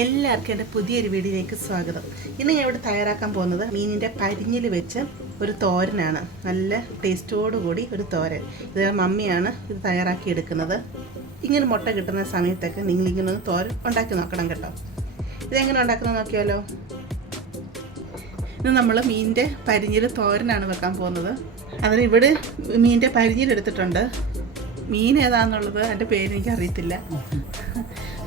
എല്ലാവർക്കും എന്റെ പുതിയൊരു വീഡിയോയിലേക്ക് സ്വാഗതം. ഇന്ന് ഞാൻ ഇവിടെ തയ്യാറാക്കാൻ പോകുന്നത് മീനിന്റെ പരിഞ്ഞിൽ വെച്ച് ഒരു തോരനാണ്. നല്ല ടേസ്റ്റോടു കൂടി ഒരു തോരൻ. ഇത് മമ്മിയാണ് ഇത് തയ്യാറാക്കി എടുക്കുന്നത്. ഇങ്ങനെ മുട്ട കിട്ടുന്ന സമയത്തൊക്കെ നിങ്ങളിങ്ങനെ ഒന്ന് തോരൻ ഉണ്ടാക്കി നോക്കണം കേട്ടോ. ഇതെങ്ങനെ ഉണ്ടാക്കുന്നത് നോക്കിയാലോ? ഇന്ന് നമ്മൾ മീനിന്റെ പരിഞ്ഞിൽ തോരനാണ് വെക്കാൻ പോകുന്നത്. അതിന് ഇവിടെ മീനിന്റെ പരിഞ്ഞിലെടുത്തിട്ടുണ്ട് മീൻ ഏതാണെന്നുള്ളത് എന്റെ പേര് എനിക്ക് അറിയത്തില്ല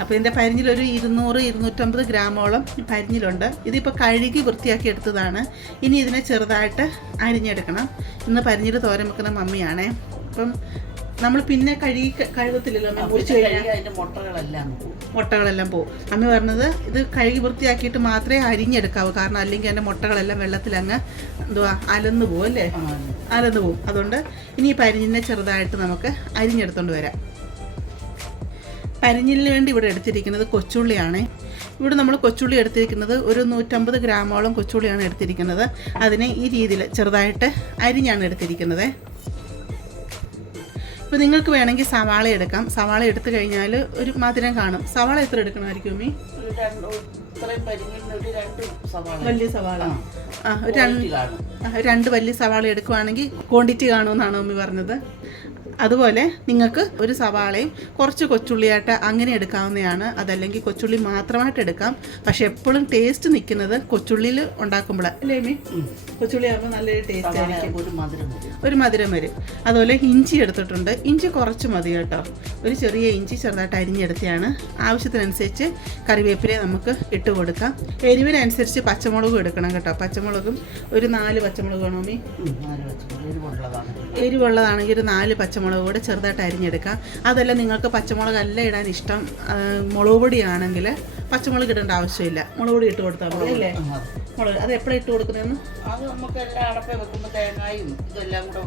അപ്പോൾ ഇതിന്റെ പരിഞ്ഞിലൊരു ഇരുന്നൂറ് ഇരുന്നൂറ്റമ്പത് ഗ്രാമോളം പരിഞ്ഞിലുണ്ട്. ഇതിപ്പോൾ കഴുകി വൃത്തിയാക്കി എടുത്തതാണ്. ഇനി ഇതിനെ ചെറുതായിട്ട് അരിഞ്ഞെടുക്കണം. ഇന്ന് പരിഞ്ഞിൽ തോരൻ വെക്കുന്ന മമ്മിയാണേ. അപ്പം നമ്മൾ പിന്നെ കഴുകി കഴുകത്തില്ലല്ലോ മുറിച്ച് കഴിഞ്ഞാൽ മുട്ടകളെല്ലാം പോകും. മുട്ടകളെല്ലാം പോകും. അമ്മ പറഞ്ഞത് ഇത് കഴുകി വൃത്തിയാക്കിയിട്ട് മാത്രമേ അരിഞ്ഞെടുക്കാവൂ. കാരണം അല്ലെങ്കിൽ അതിന്റെ മുട്ടകളെല്ലാം വെള്ളത്തിലങ്ങ് എന്തുവാ അലന്നു പോകും അല്ലേ? അലന്നു പോകും അതുകൊണ്ട് ഇനി ഈ പരിഞ്ഞിനെ ചെറുതായിട്ട് നമുക്ക് അരിഞ്ഞെടുത്തോണ്ട് വരാം. പരിഞ്ഞിലിന് വേണ്ടി ഇവിടെ എടുത്തിരിക്കുന്നത് കൊച്ചുള്ളിയാണ്. ഇവിടെ നമ്മൾ കൊച്ചുള്ളി എടുത്തിരിക്കുന്നത് ഒരു നൂറ്റമ്പത് ഗ്രാമോളം കൊച്ചുള്ളിയാണ് എടുത്തിരിക്കുന്നത്. അതിനെ ഈ രീതിയിൽ ചെറുതായിട്ട് അരിഞ്ഞാണ് എടുത്തിരിക്കുന്നത്. ഇപ്പോൾ നിങ്ങൾക്ക് വേണമെങ്കിൽ സവാള എടുക്കാം. സവാള എടുത്തു കഴിഞ്ഞാൽ ഒരു മധുരം കാണും. സവാള എത്ര എടുക്കണമായിരിക്കും മീ ഇത്രയും പരിങ്ങിന് സവാള. വലിയ സവാള. ആ. ഒരു രണ്ട് രണ്ട് വലിയ സവാള എടുക്കുവാണെങ്കിൽ ക്വാണ്ടിറ്റി കാണുമെന്നാണ് മമ്മി പറഞ്ഞത്. അതുപോലെ നിങ്ങൾക്ക് ഒരു സവാളയും കുറച്ച് കൊച്ചുള്ളിയായിട്ട് അങ്ങനെ എടുക്കാവുന്നതാണ്. അതല്ലെങ്കിൽ കൊച്ചുള്ളി മാത്രമായിട്ട് എടുക്കാം. പക്ഷെ എപ്പോഴും ടേസ്റ്റ് നിൽക്കുന്നത് കൊച്ചുള്ളിയിൽ ഉണ്ടാക്കുമ്പോഴാണ് അല്ലേ മീ കൊച്ചുള്ളി ആകുമ്പോൾ നല്ലൊരു ടേസ്റ്റ് ആയിരിക്കും. ഒരു മധുരം വരും. ഒരു മധുരം വരും. അതുപോലെ ഇഞ്ചി എടുത്തിട്ടുണ്ട്. ഇഞ്ചി കുറച്ച് മതി കേട്ടോ. ഒരു ചെറിയ ഇഞ്ചി ചെറുതായിട്ട് അരിഞ്ഞെടുത്തിയാണ് ആവശ്യത്തിനനുസരിച്ച് കറിവേപ്പില നമുക്ക് ഇട്ട് കൊടുക്കാം. എരിവിനനുസരിച്ച് പച്ചമുളകും എടുക്കണം കേട്ടോ. പച്ചമുളകും ഒരു നാല് പച്ചമുളക് വേണോ മീ എരിവുള്ളതാണെങ്കിൽ ഒരു നാല് പച്ചമുളക് കൂടെ ചെറുതായിട്ട് അരിഞ്ഞെടുക്കാം. അതല്ല നിങ്ങൾക്ക് പച്ചമുളക് അല്ല ഇടാൻ ഇഷ്ടം. മുളക് പൊടിയാണെങ്കിൽ പച്ചമുളക് ഇടേണ്ട ആവശ്യമില്ല. മുളക് പൊടി ഇട്ട് കൊടുത്താൽ മതി അല്ലേ? മുളക് അത് എപ്പോഴാണ് ഇട്ട് കൊടുക്കുന്നതെന്ന്? അത് നമുക്ക് എല്ലാം അടപ്പ വെക്കുമ്പോൾ തേങ്ങായും ഇതെല്ലാം കൂടെ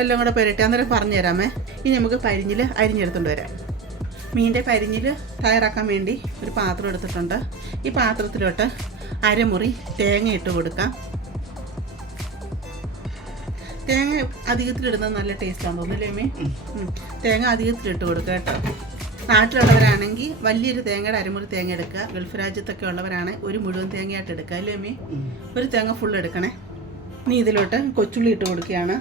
എല്ലാം കൂടെ പെരട്ടി. അന്നേരം പറഞ്ഞു തരാമേ ഇനി നമുക്ക് പരിഞ്ഞിൽ അരിഞ്ഞെടുത്തുകൊണ്ട് വരാം. മീന്റെ പരിഞ്ഞിൽ തയ്യാറാക്കാൻ വേണ്ടി ഒരു പാത്രം എടുത്തിട്ടുണ്ട്. ഈ പാത്രത്തിലോട്ട് അരമുറി തേങ്ങ ഇട്ട് കൊടുക്കാം. തേങ്ങ അധികത്തിലിടുന്നത് നല്ല ടേസ്റ്റാണ് തോന്നുന്നില്ലേ മീ ഉം. തേങ്ങ അധികത്തിലിട്ട് കൊടുക്കുക കേട്ടോ. നാട്ടിലുള്ളവരാണെങ്കിൽ വലിയൊരു തേങ്ങയുടെ അരമുറി തേങ്ങ എടുക്കുക. ഗൾഫ് രാജ്യത്തൊക്കെ ഉള്ളവരാണെങ്കിൽ ഒരു മുഴുവൻ തേങ്ങയായിട്ട് എടുക്കുക അല്ലേ മീ ഒരു തേങ്ങ ഫുൾ എടുക്കണേ. ഇനി ഇതിലോട്ട് കൊച്ചുള്ളി ഇട്ട് കൊടുക്കുകയാണ്.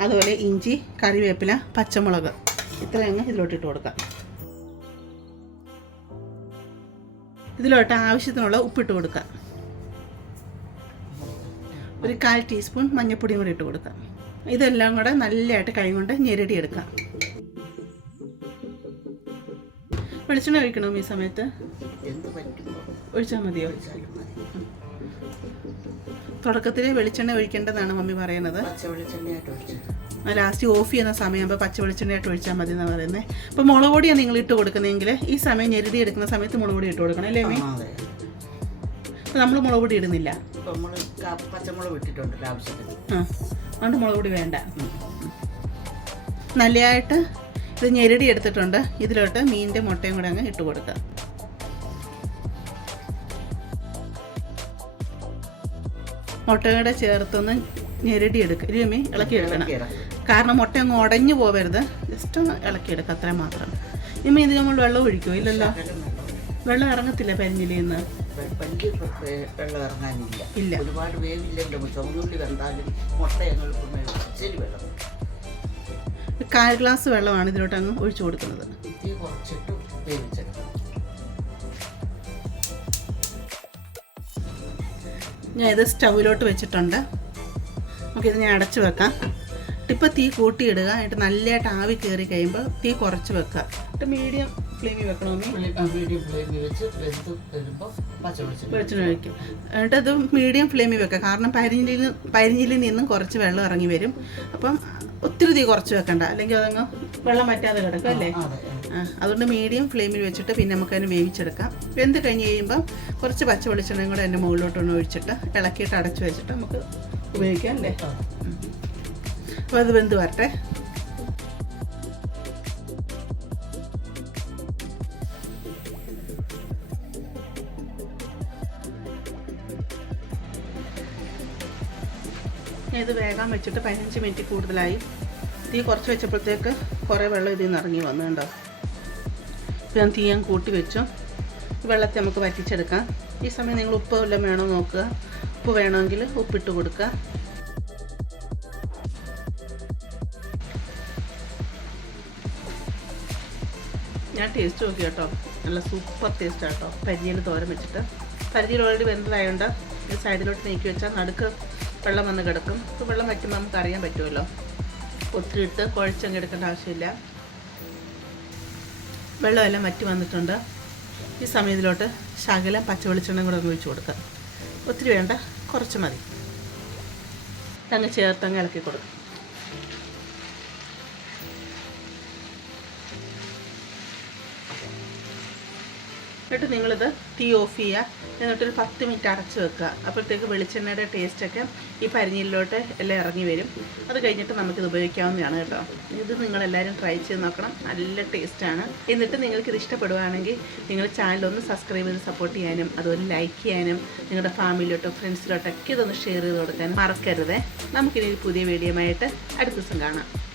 അതുപോലെ ഇഞ്ചി കറിവേപ്പില പച്ചമുളക്. ഇത്രയങ്ങ് ഇതിലോട്ട് ഇട്ട് കൊടുക്കാം. ഇതിലോട്ട് ആവശ്യത്തിനുള്ള ഉപ്പിട്ട് കൊടുക്കാം ഒരു കാൽ ടീസ്പൂൺ മഞ്ഞൾപ്പൊടിയും കൂടി ഇട്ട് കൊടുക്കാം ഇതെല്ലാം കൂടെ നല്ലതായിട്ട് കൈ കൊണ്ട് ഞെരടിയെടുക്കുക. വെളിച്ചെണ്ണ ഒഴിക്കണം ഈ സമയത്ത്? ഒഴിച്ചാൽ മതിയോ? തുടക്കത്തിൽ വെളിച്ചെണ്ണ ഒഴിക്കേണ്ടതാണ് മമ്മി പറയുന്നത്. ലാസ്റ്റ് ഓഫ് ചെയ്യുന്ന സമയമാകുമ്പോൾ പച്ച വെളിച്ചെണ്ണയായിട്ട് ഒഴിച്ചാൽ മതി എന്ന് പറയുന്നത് അപ്പോൾ മുളക് പൊടിയാണ് നിങ്ങൾ ഇട്ട് കൊടുക്കുന്നതെങ്കിൽ ഈ സമയം ഞെരുതി എടുക്കുന്ന സമയത്ത് മുളക് പൊടി ഇട്ട് കൊടുക്കണം അല്ലേ മീ അപ്പോൾ നമ്മൾ മുളക് പൊടി ഇടുന്നില്ല. നമ്മൾ പച്ചമുളക് ഇട്ടിട്ടുണ്ട് ആവശ്യത്തിന് ആ അതുകൊണ്ട് മുളക് പൊടി വേണ്ട. നല്ലതായിട്ട് ഇത് ഞെരടി എടുത്തിട്ടുണ്ട്. ഇതിലോട്ട് മീനിന്റെ മുട്ടയും കൂടെ അങ്ങ് ഇട്ട് കൊടുക്കുക. മുട്ടയുടെ ചേർത്തൊന്ന് ഞെരടി എടുക്കുക ഇരുമി ഇളക്കി എടുക്കണം. കാരണം മുട്ട അങ്ങ് ഉടഞ്ഞു പോവരുത്. ജസ്റ്റ് ഒന്ന് ഇളക്കിയെടുക്കുക അത്രയും മാത്രം. ഇമ്മ ഇത് നമ്മൾ വെള്ളം ഒഴിക്കുമോ ഇല്ലല്ലോ. വെള്ളം. ഇറങ്ങത്തില്ല പരിഞ്ഞിലിൽ നിന്ന് വെള്ളം ഇറങ്ങാനില്ല. ഇല്ല. ഒരുപാട് വേവില്ലെങ്കിലും വെന്താലും മുട്ട വെള്ളം കാൽ ഗ്ലാസ് വെള്ളമാണ് ഇതിലോട്ട് അങ്ങ് ഒഴിച്ചു കൊടുക്കുന്നത്. തീ കുറച്ചിട്ട് വേവിച്ചെടുക്കണം ഞാൻ ഇത് സ്റ്റൗവിലോട്ട് വെച്ചിട്ടുണ്ട്. നമുക്കിത് ഞാൻ അടച്ചു വെക്കാം. ഇപ്പോൾ തീ കൂട്ടിയിടുക. എന്നിട്ട് നല്ലതായിട്ട് ആവി കയറി കഴിയുമ്പോൾ തീ കുറച്ച് വെക്കുക. എന്നിട്ട് മീഡിയം ഫ്ലെയിമിൽ വെക്കണോ മീഡിയം ഫ്ലെയിമിൽ വെച്ച് വെന്ത് വരുമ്പോൾ വെളിച്ചെണ്ണ ഒഴിക്കും എന്നിട്ട് അത് മീഡിയം ഫ്ലെയിമിൽ വെക്കുക. കാരണം പരിഞ്ഞിലിൽ പരിഞ്ഞിലിൽ നിന്നും കുറച്ച് വെള്ളം ഇറങ്ങി വരും. അപ്പം ഒത്തിരി തീ കുറച്ച് വെക്കണ്ട. അല്ലെങ്കിൽ അതങ്ങ് വെള്ളം പറ്റാതെ കിടക്കും അല്ലേ? ആ, അതുകൊണ്ട് മീഡിയം ഫ്ലെയിമിൽ വെച്ചിട്ട് പിന്നെ നമുക്കതിന് വേവിച്ചെടുക്കാം. വെന്ത് കഴിഞ്ഞ് കഴിയുമ്പം കുറച്ച് പച്ച വെളിച്ചെണ്ണയും കൂടെ അതിന്റെ മുകളിലോട്ടൊന്ന് ഒഴിച്ചിട്ട് ഇളക്കിയിട്ട് അടച്ച് വെച്ചിട്ട് നമുക്ക് ഉപയോഗിക്കാം അല്ലേ. അപ്പോൾ അത് വെന്ത് വരട്ടെ. ഞാൻ ഇത് വേഗം വെച്ചിട്ട് പതിനഞ്ച് മിനിറ്റ് കൂടുതലായി. തീ കുറച്ച് വെച്ചപ്പോഴത്തേക്ക് കുറേ വെള്ളം ഇതിൽ നിന്ന് ഇറങ്ങി വന്നു കേട്ടോ ഇപ്പം ഞാൻ തീയാൻ കൂട്ടി വെച്ചു. വെള്ളത്തെ നമുക്ക് വറ്റിച്ചെടുക്കാം. ഈ സമയം നിങ്ങൾ ഉപ്പ് വല്ലതും വേണോ നോക്കുക. ഉപ്പ് വേണമെങ്കിൽ ഉപ്പിട്ട് കൊടുക്കുക. ഞാൻ ടേസ്റ്റ് നോക്കി കേട്ടോ. നല്ല സൂപ്പർ ടേസ്റ്റ് കേട്ടോ. പരിചയിൽ തോരൻ വെച്ചിട്ട്. പരിചയിൽ ഓൾറെഡി വെന്തതായതുകൊണ്ട് സൈഡിലോട്ട് നീക്കി വെച്ചാൽ നടുക്ക് വെള്ളം വന്ന് കിടക്കും. ഇപ്പോൾ വെള്ളം വയ്ക്കുമ്പോൾ നമുക്ക് അറിയാൻ പറ്റുമല്ലോ. ഒത്തിരി ഇട്ട് കുഴച്ചങ്ങ് എടുക്കേണ്ട ആവശ്യമില്ല. വെള്ളമെല്ലാം വറ്റി വന്നിട്ടുണ്ട്. ഈ സമയത്തിലോട്ട് ശകലം പച്ചവെളിച്ചെണ്ണം കൂടെ ഒന്ന് ഒഴിച്ച് കൊടുക്കുക. ഒത്തിരി വേണ്ട. കുറച്ച് മതി. അങ്ങ് ചേർത്തങ്ങ് ഇളക്കി കൊടുക്കും. എന്നിട്ട് നിങ്ങളിത് തീ ഓഫ് ചെയ്യുക. എന്നിട്ടൊരു പത്ത് മിനിറ്റ് അടച്ച് വെക്കുക. അപ്പോഴത്തേക്ക് വെളിച്ചെണ്ണയുടെ ടേസ്റ്റൊക്കെ ഈ പരിഞ്ഞിലോട്ട് എല്ലാം ഇറങ്ങി വരും. അത് കഴിഞ്ഞിട്ട് നമുക്കിത് ഉപയോഗിക്കാവുന്നതാണ് കേട്ടോ. ഇത് നിങ്ങളെല്ലാവരും ട്രൈ ചെയ്ത് നോക്കണം. നല്ല ടേസ്റ്റാണ് എന്നിട്ട് നിങ്ങൾക്കിത് ഇഷ്ടപ്പെടുവാണെങ്കിൽ നിങ്ങൾ ചാനലൊന്ന് സബ്സ്ക്രൈബ് ചെയ്ത് സപ്പോർട്ട് ചെയ്യാനും അതുപോലെ ലൈക്ക് ചെയ്യാനും നിങ്ങളുടെ ഫാമിലിയിലോട്ടോ ഫ്രണ്ട്സിലോട്ടൊക്കെ ഇതൊന്ന് ഷെയർ ചെയ്ത് കൊടുക്കാനും മറക്കരുതേ. നമുക്കിനി ഒരു പുതിയ വീഡിയോ ആയിട്ട് അടുത്ത ദിവസം കാണാം.